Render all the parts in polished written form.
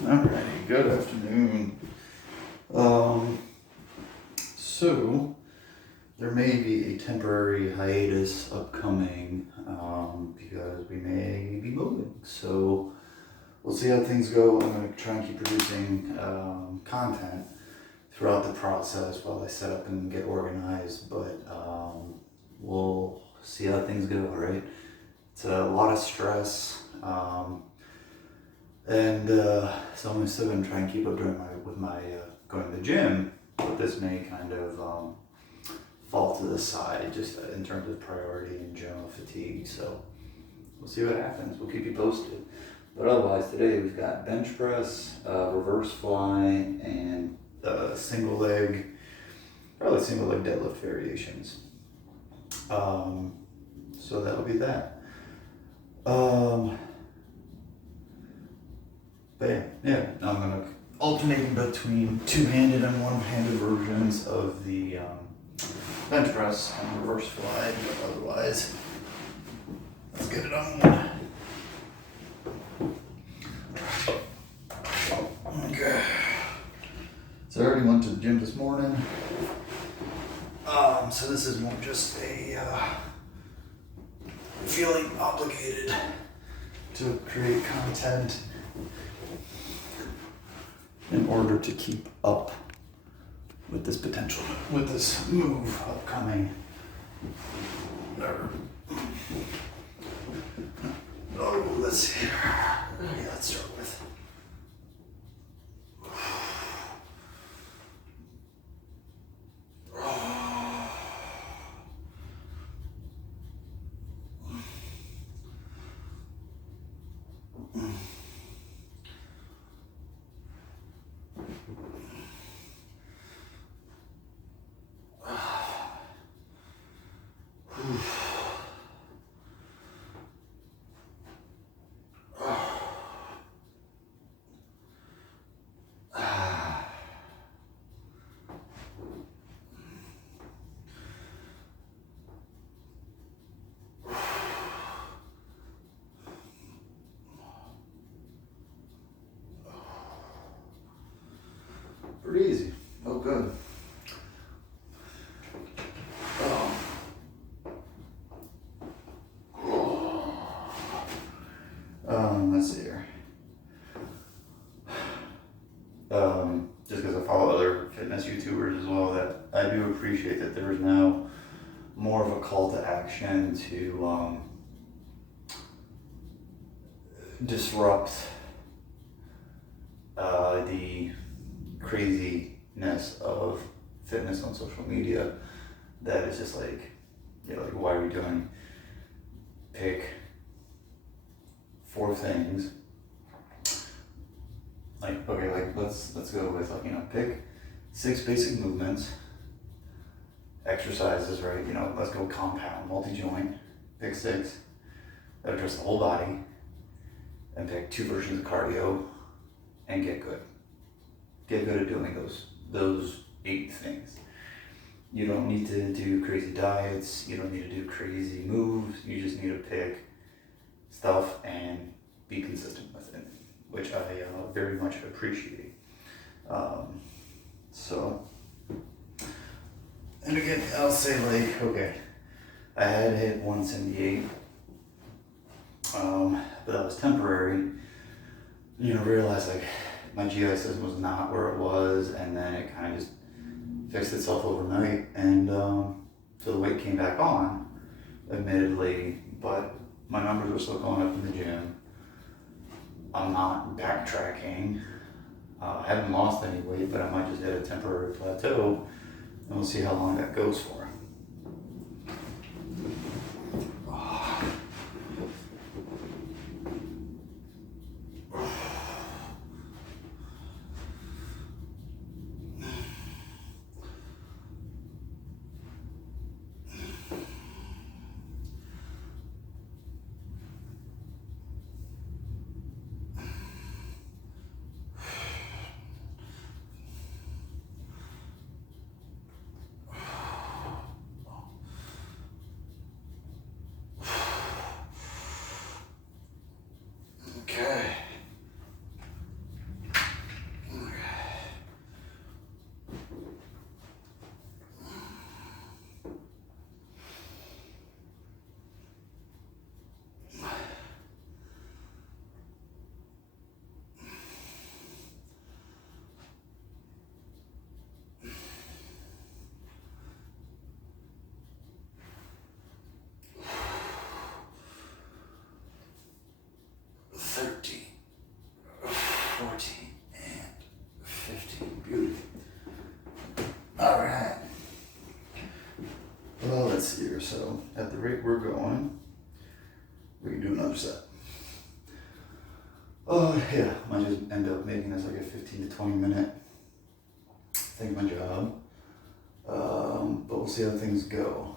Alrighty, good afternoon. So there may be a temporary hiatus upcoming because we may be moving. So we'll see how things go. I'm going to try and keep producing content throughout the process while I set up and get organized, but we'll see how things go, right? It's a lot of stress. So I'm still gonna try and keep up with my going to the gym, but this may kind of fall to the side just in terms of priority and general fatigue. So we'll see what happens. We'll keep you posted. But otherwise, today we've got bench press, reverse fly, and probably single leg deadlift variations. So that'll be that. But yeah, I'm gonna alternating between two-handed and one-handed versions of the bench press and reverse fly, but otherwise, let's get it on. Okay. So I already went to the gym this morning. So this is more just a feeling obligated to create content in order to keep up with this move upcoming. Oh, let's see. Okay, let's start with. Pretty easy. Oh, good. Let's see here. Just because I follow other fitness YouTubers as well, that I do appreciate that there is now more of a call to action to disrupt the craziness of fitness on social media. That is just like, like why are we doing? Pick 4 things. Let's go with pick 6 basic movements, exercises, right? Let's go compound, multi-joint. Pick 6 that address the whole body, and pick 2 versions of cardio, and get good. Get good at doing those 8 things. You don't need to do crazy diets. You don't need to do crazy moves. You just need to pick stuff and be consistent with it, which I very much appreciate. And again, I'll say okay, I had hit 178, but that was temporary. Realized my GI system was not where it was, and then it kind of just fixed itself overnight, and so the weight came back on, admittedly, but my numbers were still going up in the gym. I'm not backtracking. I haven't lost any weight, but I might just hit a temporary plateau, and we'll see how long that goes for. Yeah, might just end up making this like a 15 to 20 minute thing, my job. But we'll see how things go.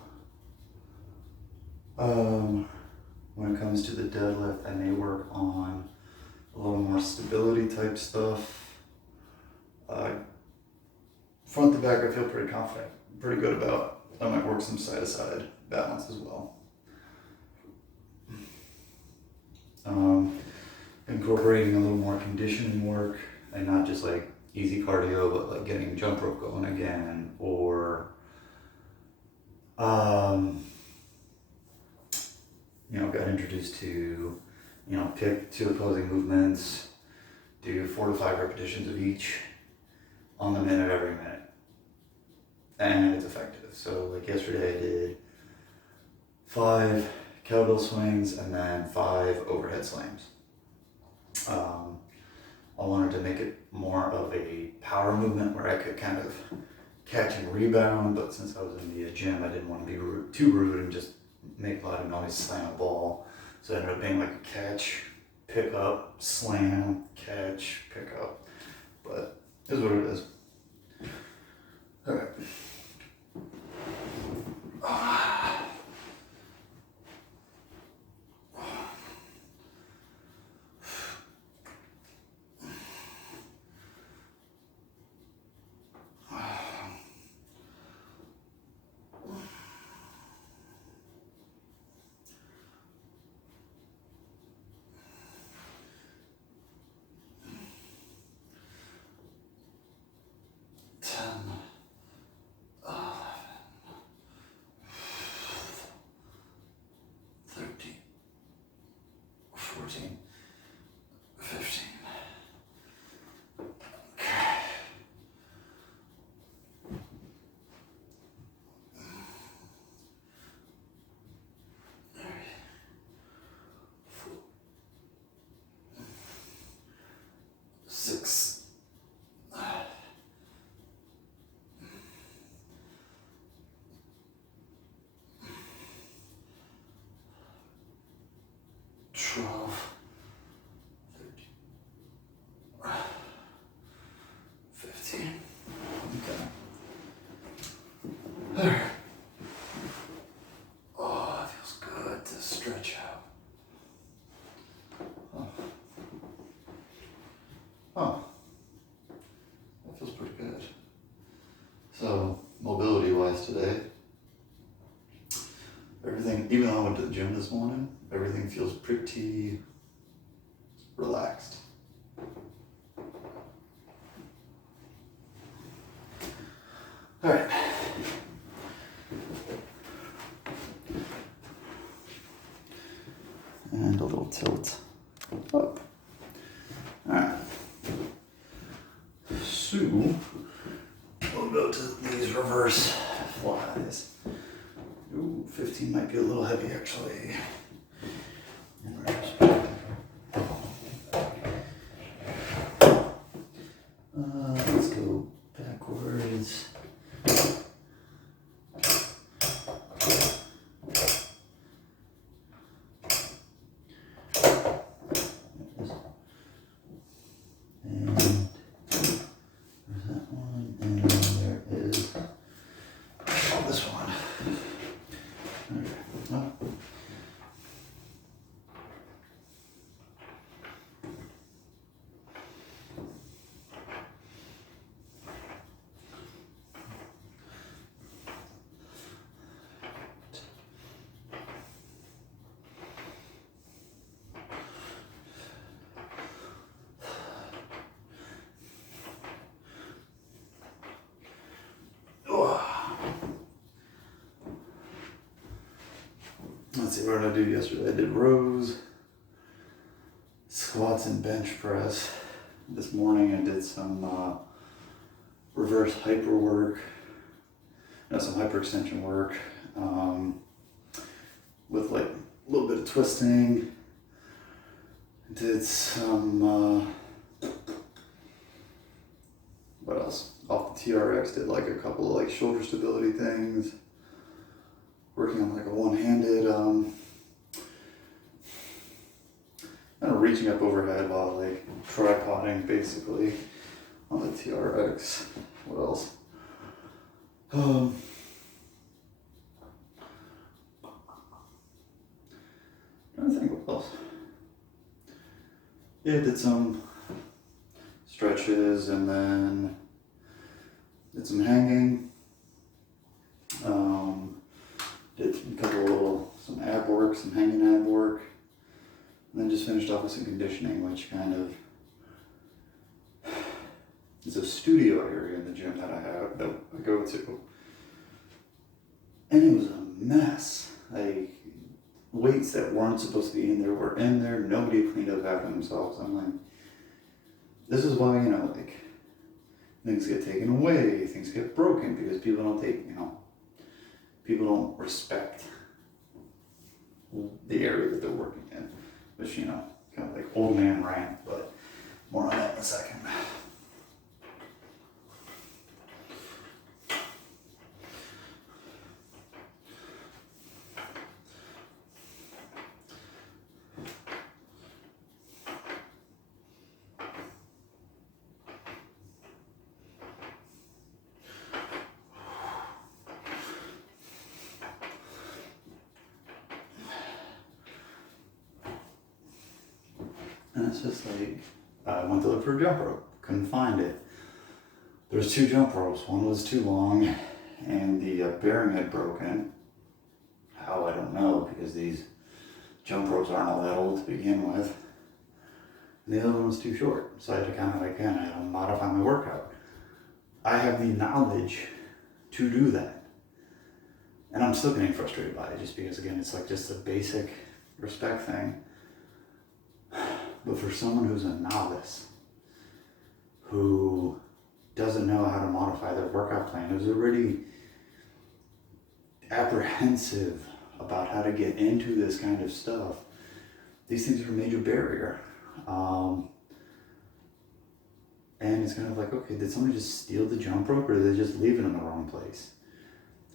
When it comes to the deadlift, I may work on a little more stability type stuff. Front to back, I feel pretty confident, pretty good about. I might work some side to side balance as well. Incorporating a little more conditioning work and not just like easy cardio, but like getting jump rope going again, or got introduced to, pick 2 opposing movements, do 4 to 5 repetitions of each on the minute every minute, and it's effective. So like yesterday I did 5 kettlebell swings and then 5 overhead slams. I wanted to make it more of a power movement where I could kind of catch and rebound, but since I was in the gym, I didn't want to be too rude and just make a lot of noise, slam a ball. So it ended up being like a catch, pick up, slam, catch, pick up. But it is what it is. All right. Oh, it feels good to stretch out. Oh, that feels pretty good. So, mobility wise today, everything, even though I went to the gym this morning, everything feels pretty relaxed. All right. And a little tilt up. All right. So, we'll go to these reverse flies. Ooh, 15 might be a little heavy actually. Let's go backwards. Let's see, what did I do yesterday? I did rows, squats, and bench press. This morning I did some reverse hyper work, some hyperextension work with like a little bit of twisting. Did some, what else? Off the TRX, did like a couple of like shoulder stability things. Working on like a one-handed kind of reaching up overhead while like tripoding basically on the TRX. What else? Trying to think what else. Yeah, did some stretches and then did some hanging. Did a couple some ab work, some hanging ab work, and then just finished off with some conditioning, which kind of is a studio area in the gym that I go to, and it was a mess. Like weights that weren't supposed to be in there were in there. Nobody cleaned up after themselves. I'm like, this is why, like things get taken away, things get broken because people don't people don't respect the area that they're working in, which, kind of like old man rant, but more on that in a second. And it's just like, I went to look for a jump rope, couldn't find it. There's 2 jump ropes, one was too long and the bearing had broken. How, I don't know, because these jump ropes aren't all that old to begin with. And the other one was too short, so I had to kind of I had to modify my workout. I have the knowledge to do that. And I'm still getting frustrated by it just because, again, it's like just a basic respect thing. But for someone who's a novice, who doesn't know how to modify their workout plan, who's already apprehensive about how to get into this kind of stuff, these things are a major barrier. And it's kind of like, okay, did somebody just steal the jump rope, or did they just leave it in the wrong place?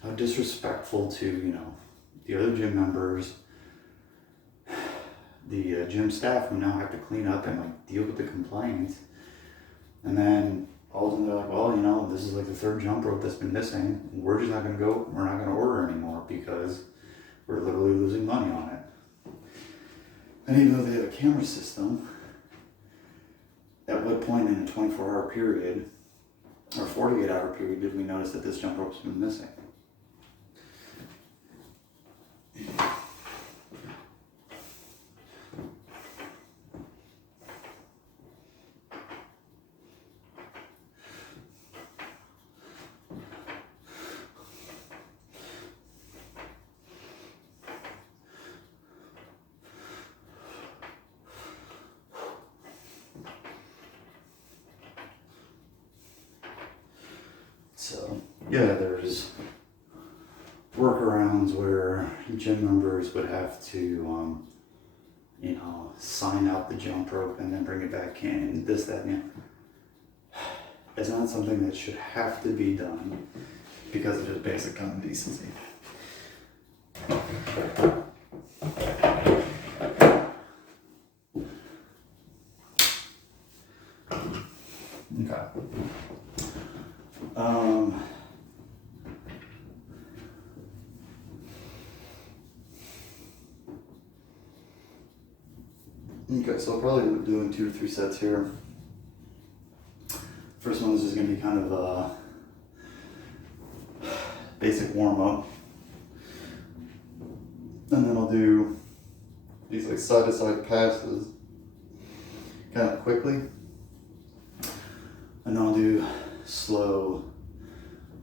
How disrespectful to, the other gym members, the gym staff who now have to clean up and deal with the complaints. And then all of a sudden they're like, well, this is like the 3rd jump rope that's been missing. We're just not gonna we're not gonna order anymore because we're literally losing money on it. And even though they have a camera system, at what point in a 24-hour period or 48-hour period did we notice that this jump rope's been missing? So, yeah, there's workarounds where gym members would have to, sign out the jump rope and then bring it back in, and this, that, It's not something that should have to be done because of just basic common decency. Okay. Okay, so I'll probably be doing 2 to 3 sets here. First one is just going to be kind of a basic warm-up. And then I'll do these side-to-side passes kind of quickly. And then I'll do slow,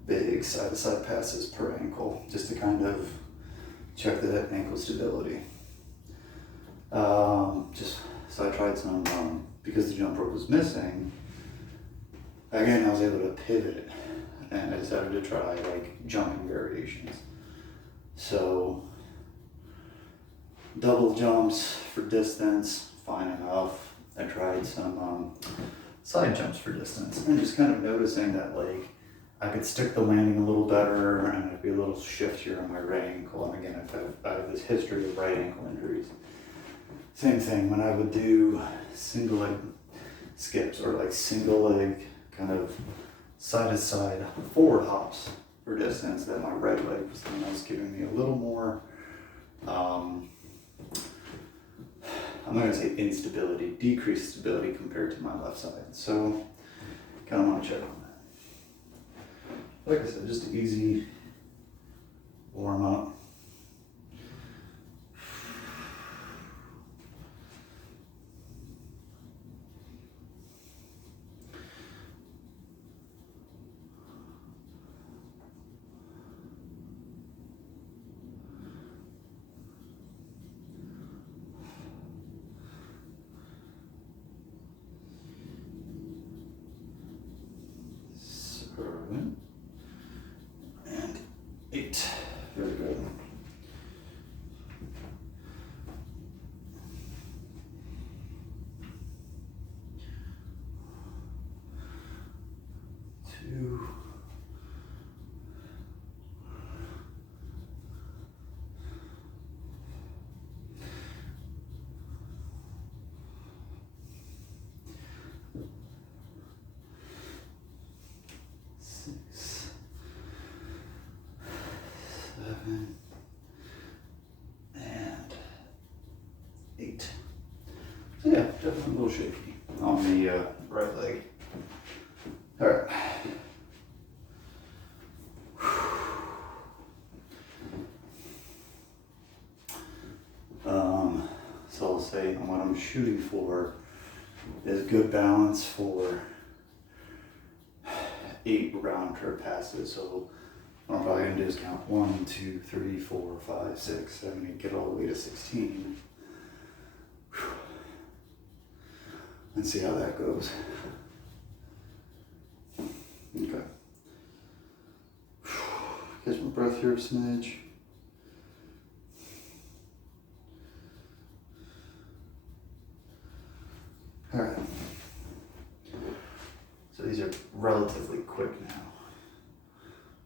big side-to-side passes per ankle, just to kind of check that ankle stability. So I tried some, because the jump rope was missing, again, I was able to pivot, and I decided to try jumping variations. So double jumps for distance, fine enough. I tried some side jumps for distance, and just kind of noticing that I could stick the landing a little better, and I'd be a little shiftier on my right ankle. And again, I have this history of right ankle injuries. Same thing when I would do single leg skips or like single leg kind of side to side forward hops for distance, that my right leg was the one that was giving me a little more, I'm not gonna say instability, decreased stability compared to my left side. So kind of want to check on that. Like I said, just an easy warm up. And 8. Very good. Two. Six. 7. And 8. So yeah, definitely a little shaky on the right leg. All right. So I'll say what I'm shooting for is good balance for 8 round trip passes. So what I'm probably gonna do is count 1, 2, 3, 4, 5, 6, 7, 8, get all the way to 16. And see how that goes. Okay. Catch my breath here a smidge. All right. So these are relatively quick now.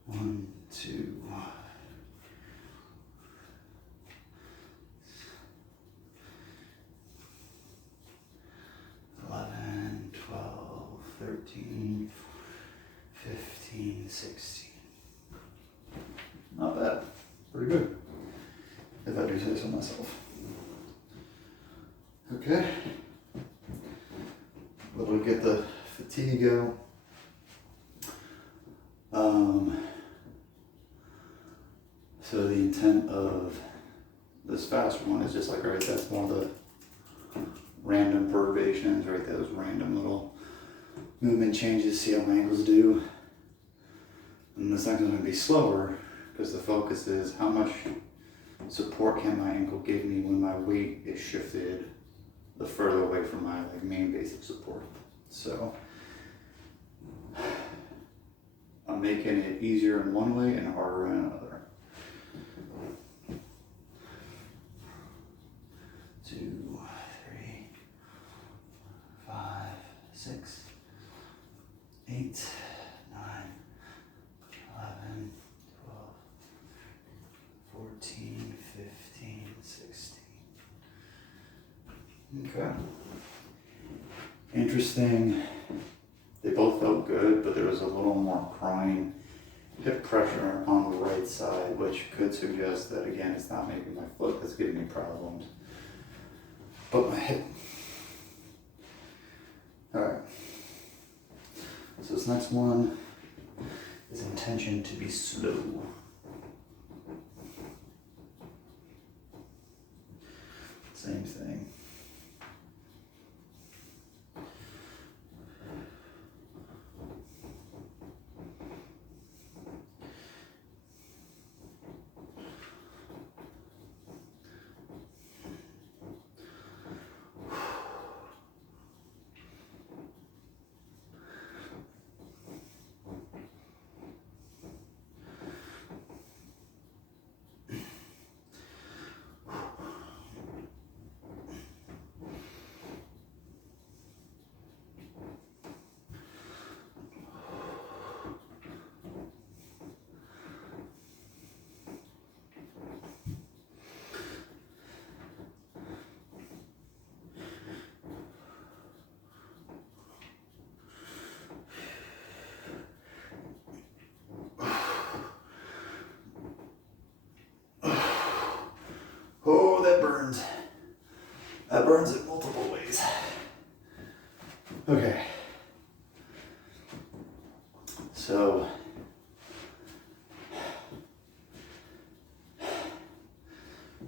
1, 2. 11, 12, 13, 15, 16. Not bad. Pretty good. If I do say so myself. Okay. We'll get the fatigue out. So the intent of this faster one is just like, right, that's one of the random perturbations, right? Those random little movement changes, see how my ankles do. And this next one's gonna be slower because the focus is how much support can my ankle give me when my weight is shifted the further away from my like main basic support. So I'm making it easier in one way and harder in another. 2, 3, 5, 6, 8, 9, 11, 12, 14, 15, 16. Okay. Interesting. They both felt good, but there was a little more crying hip pressure on the right side, which could suggest that, again, it's not maybe my foot that's giving me problems, but my hip. All right. So this next one is intention to be slow. Same thing. Okay. So,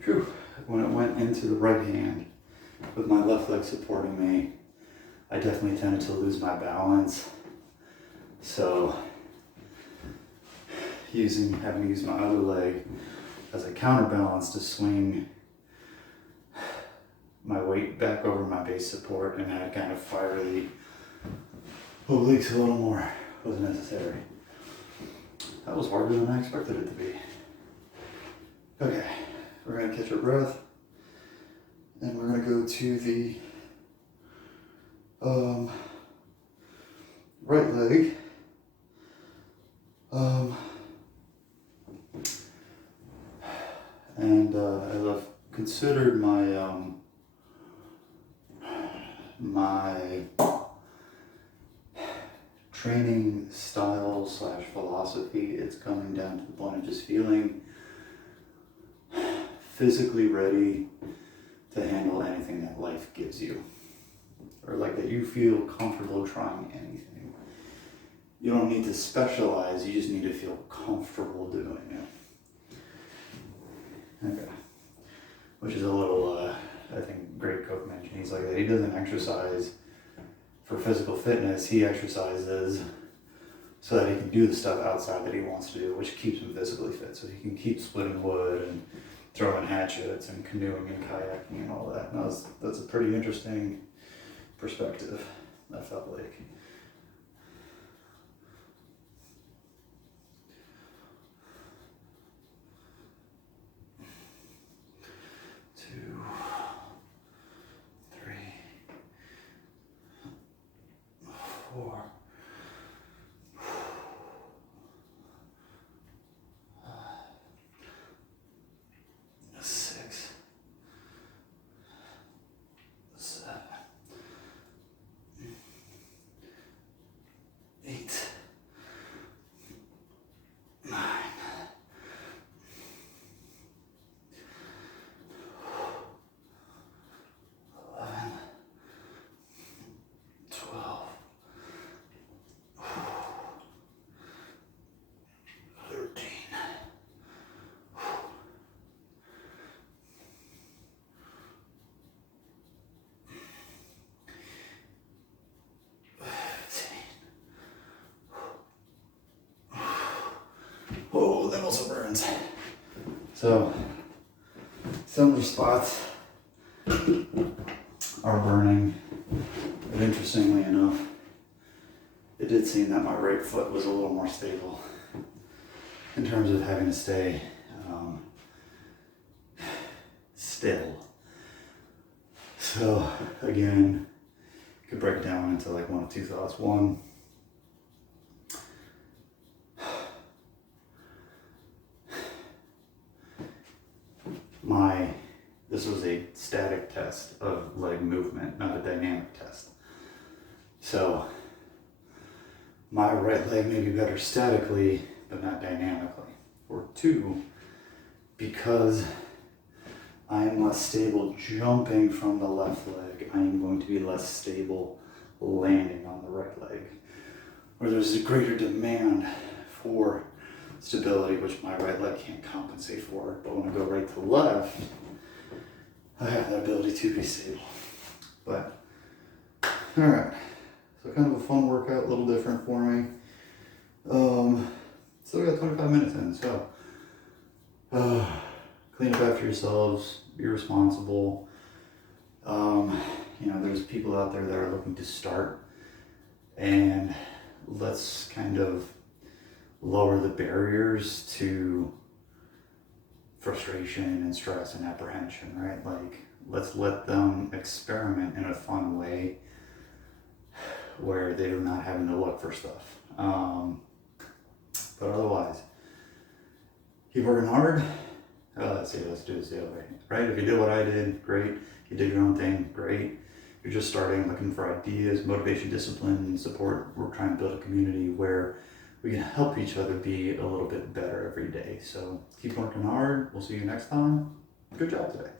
whew, when it went into the right hand, with my left leg supporting me, I definitely tended to lose my balance. So, having to use my other leg as a counterbalance to swing my weight back over my base support and had kind of fire the obliques a little more was necessary. That was harder than I expected it to be. Okay, we're gonna catch our breath and we're gonna go to the right leg. And as I've considered my training style / philosophy, it's coming down to the point of just feeling physically ready to handle anything that life gives you, or like that you feel comfortable trying anything. You don't need to specialize, you just need to feel comfortable doing it. Okay. Which is a little, I think Greg Cook mentioned, he's like that he doesn't exercise for physical fitness, he exercises so that he can do the stuff outside that he wants to do, which keeps him physically fit. So he can keep splitting wood and throwing hatchets and canoeing and kayaking and all that. And that's a pretty interesting perspective, I felt like. Oh, that also burns. So, some of the spots are burning, but interestingly enough, it did seem that my right foot was a little more stable in terms of having to stay still. So, again, could break it down into like one of two thoughts. One, this was a static test of leg movement, not a dynamic test. So my right leg may be better statically, but not dynamically. Or two, because I am less stable jumping from the left leg, I am going to be less stable landing on the right leg. Or there's a greater demand for stability, which my right leg can't compensate for. But when I go right to left, I have that ability to be stable. But, all right. So kind of a fun workout, a little different for me. Still got 25 minutes in, so clean up after yourselves, be responsible. There's people out there that are looking to start, and let's kind of lower the barriers to frustration and stress and apprehension, right? Like, let's let them experiment in a fun way where they're not having to look for stuff. But otherwise, keep working hard. Let's do this the other way, right? If you did what I did, great. You did your own thing, great. You're just starting, looking for ideas, motivation, discipline, support. We're trying to build a community where we can help each other be a little bit better every day. So keep working hard. We'll see you next time. Good job today.